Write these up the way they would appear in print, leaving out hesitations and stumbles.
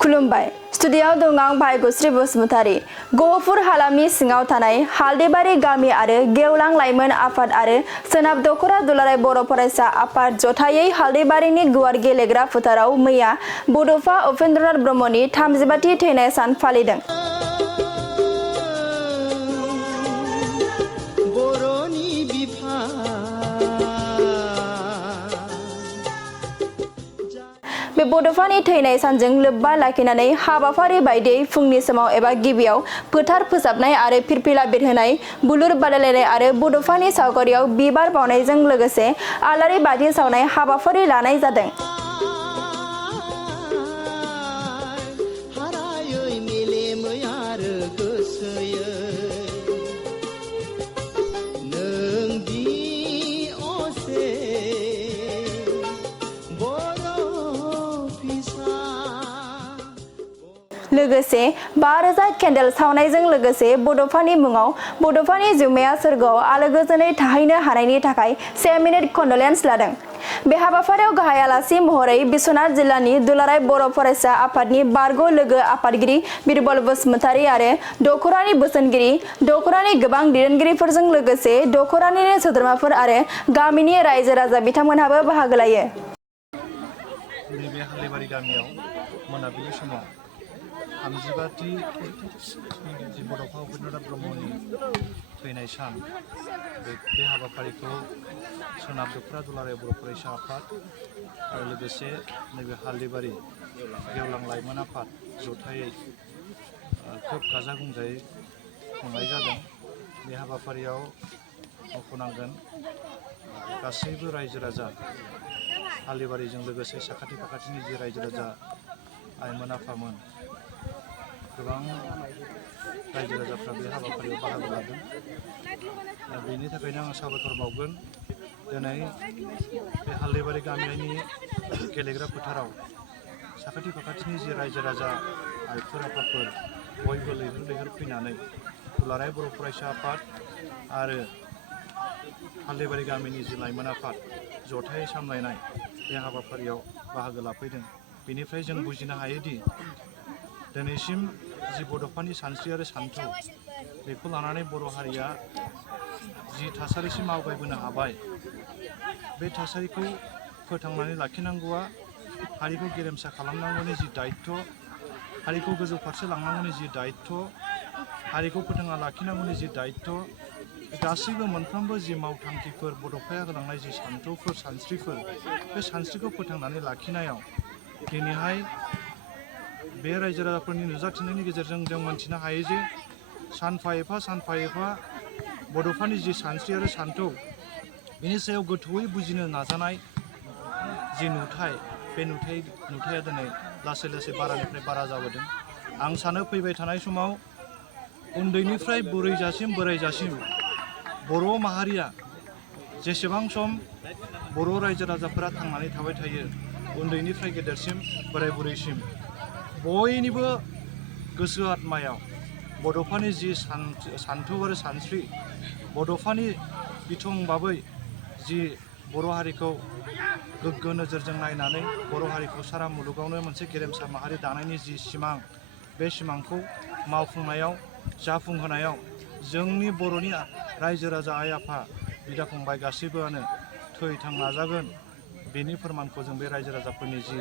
खुलुमबाय स्टुडियाव दं आं भाग्यश्री बसुमतारी। गहपुर हालामनि सिङाव थानाय हालदैबारि गामि आरो गेवलां लाइमोन आफाद आरो सोनाब दखरा दुलाराय बर' फरायसा आफाद जथायै हालदैबारिनि गुवार गेलेग्रा फोथाराव मैया बड'फा उपेन्द्रनाथ ब्रह्मनि 35थि थैनाय सान फालिदों। बे बड'फानि थैनाय सानजों लोब्बा लाखिनानै हाबाफारि बायदियै फुंनि समाव एबा गिबियाव फोथार फोसाबनाय आरो फिरफिला बेरहोनाय, बुलुर बादायलायनाय आरो बड'फानि सावगारियाव बिबार बावनायजों लोगोसे आलारि बाथि सावनाय हाबाफारि लानाय जादों। लोगोसे 5000 केन्डेल सावनायजों लोगोसे बड'फानि मुङाव बड'फानि जिउमाया सोरगोआव आलो गोजोनै थाहैनो हानायनि थाखाय 1 मिनिट कन्डलेन्स लादों। बे हाबाफारियाव गाहाय आलासि महरै बिश्वनाथ जिल्लानि दुलाराय बर' फरायसा आफादनि बारग' लोगो आफादगिरि बिरबल बसुमतारी आरो दखरानि बोसोनगिरि, दखरानि गोबां दैदेनगिरिफोरजों लोगोसे दखरानिनो सोद्रोमाफोर आरो गामिनि रायजो राजा बिथांमोनहाबो बाहागो लायो। नैबे हालदैबारि गामियाव मोनाबिलि समाव 35थि बड'फा उपेन्द्रनाथ ब्रह्मनि थैनाय सान बे हाबाफारिखौ सोनाब दखरा दुलाराय बर' फरायसा आफाद आरो लोगोसे नैबे हालदैबारि गेवलां लाइमोन आफाद जथायै खोब गाजा गोमजायै खुंनाय जादों। बे हाबाफारियाव मख'नांगोन गासैबो रायजो राजा हालदैबारिजों लोगोसे साखाथि फाखाथिनि जि रायजो राजा आइमोन आफामोन गोबां रायजो राजाफ्रा बे हाबाफारियाव बाहागो लादों। बेनि थाखायनो आं साबायखर बावगोन। दिनै बे हालदैबारि गामिनि गेलेग्रा फोथाराव साखाथि फाखाथिनि जि रायजो राजा आइफोर आफाफोर बयबो लैहोर लैहोर फैनानै दुलाराय बर' फरायसा आफाद आरो हालदैबारि गामिनि जि लाइमोन आफाद जथायै सामलायनाय बे हाबाफारियाव बाहागो लाफैदों। बेनिफ्राय जों बुजिनो हायोदि दिनैसिम जि बड'फानि सानस्रि आरो सान्थौ बेखौ लानानै बर' हारिया जि थासारिसिम आवगायबोनो हाबाय, बे थासारिखौ फोथांनानै लाखिनांगौआ हारिखौ गेरेमसा खालामनांगौनि जि दायित्व, हारिखौ गोजौ फारसे लांनांगौनि जि दायित्व, हारिखौ फोथांना लाखिनांगौनि जि दायित्व, गासैबो मोनफ्रोमबो जि मावथांखिफोर बड'फाया होलांनाय जि सान्थौफोर सानस्रिफोर बे सानस्रिखौ फोथांनानै लाखिनायाव दिनैहाय बे रायजो राजाफोरनि नुजाथिनायनि गेजेरजों जों मोनथिनो हायो जे सानफा एफा बड'फानि जि सानस्रि आरो सान्थौ बेनि सायाव गोथौयै बुजिनो नाजानाय जि नुथाय, बे नुथाया दिनै लासै लासै बारानिफ्राय बारा जाबोदों। आं सानो फैबाय थानाय समाव उन्दैनिफ्राय बोरायजासिम बर' माहारिया जेसेबां सम बर' रायजो राजाफोरा थांनानै थाबाय थायो, उन्दैनिफ्राय गेदेरसिम बोराय बुरैसिम बयनिबो गोसो आत्मायाव बड'फानि जि सान्थौ आरो सानस्रि, बड'फानि बिथं बाबै जि बर' हारिखौ गोग्गो नोजोरजों नायनानै बर' हारिखौ सारा मुलुगावनो मोनसे गेरेमसा माहारि दानायनि जि सिमां, बे सिमांखौ मावफुंनायाव जाफुंहोनायाव जोंनि बर'नि रायजो राजा आइ आफा बिदा फंबाय गासैबोआनो थै-थां नाजागोन। बेनि फोरमानखौ जों बे रायजो राजाफोरनि जि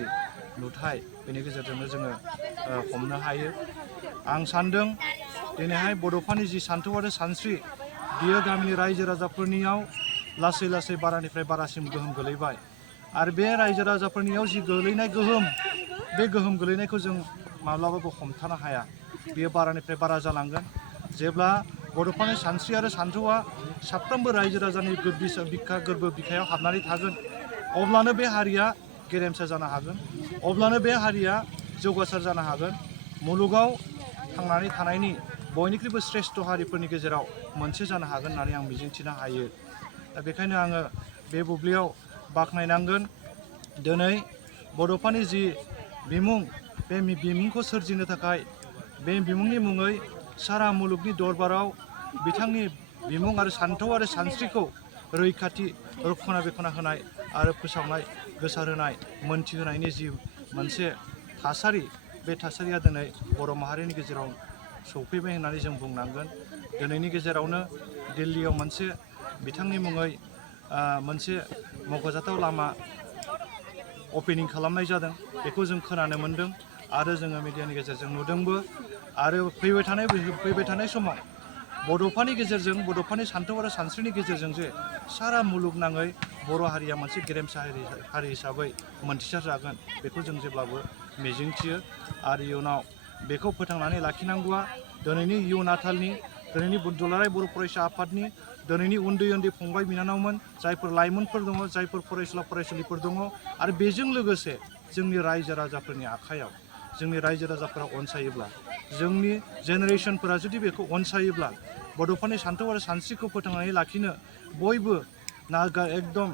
नुथाय बेनि गेजेरजोंनो जोङो हमनो हायो। आं सान्दों दिनैहाय बड'फानि जि सान्थौ आरो सानस्रि बियो गामिनि रायजो राजाफोरनियाव लासै लासै बारानिफ्राय बारासिम गोहोम गोलैबाय आरो बे रायजो राजाफोरनियाव जि गोलैनाय गोहोम, बे गोहोम गोलैनायखौ जों माब्लाबाबो हमथानो हाया। बियो बारानिफ्राय बारा जालांगोन। जेब्ला बड'फानि सानस्रि आरो सान्थौआ साफ्रोमबो रायजो राजानि गोरबो बिखायाव हाबनानै थागोन, अब्लानो बे हारिया गेरेमसा जानो हागोन, अब्लानो बे हारिया जौगासार जानो हागोन, मुलुगाव थांनानै थानायनि बयनिख्रुइबो श्रेष्ठ हारिफोरनि गेजेराव मोनसे जानो हागोन होननानै आं मिजिंथिनो हायो। दा बेखायनो आङो बे बुब्लियाव बाख्नायनांगोन दिनै बड'फानि जि बिमुं, बे बिमुंखौ सोरजिनो थाखाय बे बिमुंनि मुङै सारा मुलुगनि दरबाराव बिथांनि बिमुं आरो सान्थौ आरो सानस्रिखौ रैखाथि रक्षना होनाय आरो फोसावनाय, गोसारहोनाय, मोनथिहोनायनि जि मोनसे थासारि, बे थासारिया दिनै बर' माहारिनि गेजेराव सौफैबाय होननानै जों बुंनांगोन। दिनैनि गेजेरावनो दिल्लीयाव मोनसे बिथांनि मुङै मोनसे मख'जाथाव लामा अपेनिं खालामनाय जादों, बेखौ जों खोनानो मोन्दों आरो जोङो मिडियानि गेजेरजों नुदोंबो। आरो फैबाय थानाय समाव बड'फानि गेजेरजों, बड'फानि सान्थौ आरो सानस्रिनि गेजेरजों जे सारा मुलुगनाङै बर' हारिया मोनसे गेरेमसा हारि हिसाबै मोनथिसार जागोन, बेखौ जों जेब्लाबो मिजिंथियो। आरो इयुनाव बेखौ फोथांनानै लाखिनांगौआ दिनैनि इयुन आथालनि, दिनैनि दुलाराय बर' फरायसा आफादनि, दिनैनि उन्दै उन्दै फंबाय बिनानावमोन, जायफोर लाइमोनफोर दङ, जायफोर फरायसुला फरायसुलिफोर दङ, आरो बेजों लोगोसे जोंनि रायजो राजाफोरनि आखायाव। जोंनि रायजो राजाफोरा अनसायोब्ला, जोंनि जेनेरेसनफोरा जुदि बेखौ अनसायोब्ला, बड'फानि सान्थौ आरो सानस्रिखौ फोथांनानै लाखिनो बयबो एकदम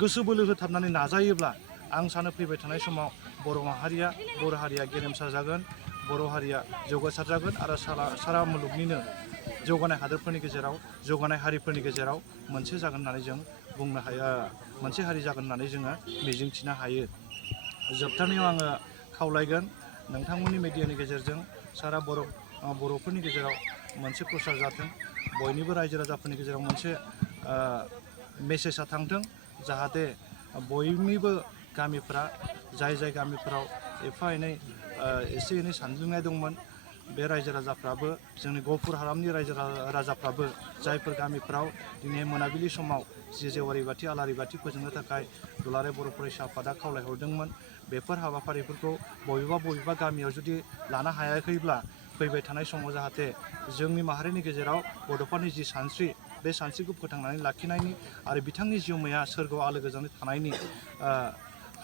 गोसो बोलो होथाबनानै नाजायोब्ला, आं सानो फैबाय थानाय समाव बर' हारिया गेरेमसा जागोन, बर' हारिया जौगासार जागोन आरो सारा मुलुगनिनो जौगानाय हादोरफोरनि गेजेराव, जौगानाय हारिफोरनि गेजेराव मोनसे जागोन होननानै जों बुंनो हायो, मोनसे हारि जागोन होननानै जोङो मिजिंथिनो हायो। जोबथारनायाव आङो खावलायगोन नोंथांमोननि मिडियानि गेजेरजों सारा बर'फोरनि गेजेराव मोनसे प्रसार जाथों, बयनिबो रायजो राजाफोरनि गेजेराव मोनसे मेसेजआ थांथों, जाहाथे बयनिबो गामिफ्रा, जाय गामिफोराव एसे एनै सानज्रिनाय दंमोन, बे रायजो राजाफ्राबो, जोंनि गहपुर हालामनि रायजो राजाफ्राबो जायफोर गामिफ्राव दिनै मोनाबिलि समाव जेवारि बाथि, आलारि बाथि फोजोंनो थाखाय दुलाराय बर' फरायसा आफादा खावलायहरदोंमोन, बेफोर हाबाफारिफोरखौ बबेबा गामियाव जुदि लानो हायाखैब्ला, फैबाय थानाय समाव जाहाथे जोंनि माहारिनि गेजेराव बड'फानि जि सानस्रि, बे सानस्रिखौ फोथांनानै लाखिनायनि आरो बिथांनि जिउमाया सोरगोआव आलो गोजोनै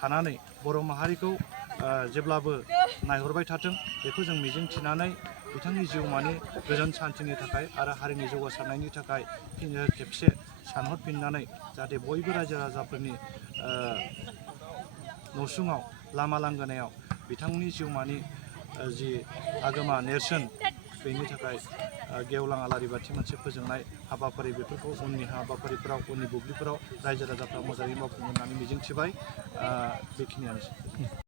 थानानै बर' माहारिखौ जेब्लाबो नायहरबाय थाथों, बेखौ जों मिजिंथिनानै बिथांनि जिउमानि गोजोन सान्थिनि थाखाय आरो हारिनि जौगासारनायनि थाखाय खेबसे सानहरफिननानै जाहाथे बयबो रायजो राजाफोरनि नसुङाव, लामा लांगोनायाव बिथांनि जिउमानि जि आगोमा नेरसोन, बेनि थाखाय गेवलां आलारि बाथि मोनसे फोजोंनाय हाबाफारि, बेफोरखौ उननि हाबाफारिफोराव, उननि बुब्लिफोराव रायजो राजाफ्रा मोजाङै मावफुंगोन होननानै मिजिंथिबाय। बेखिनियानोसै।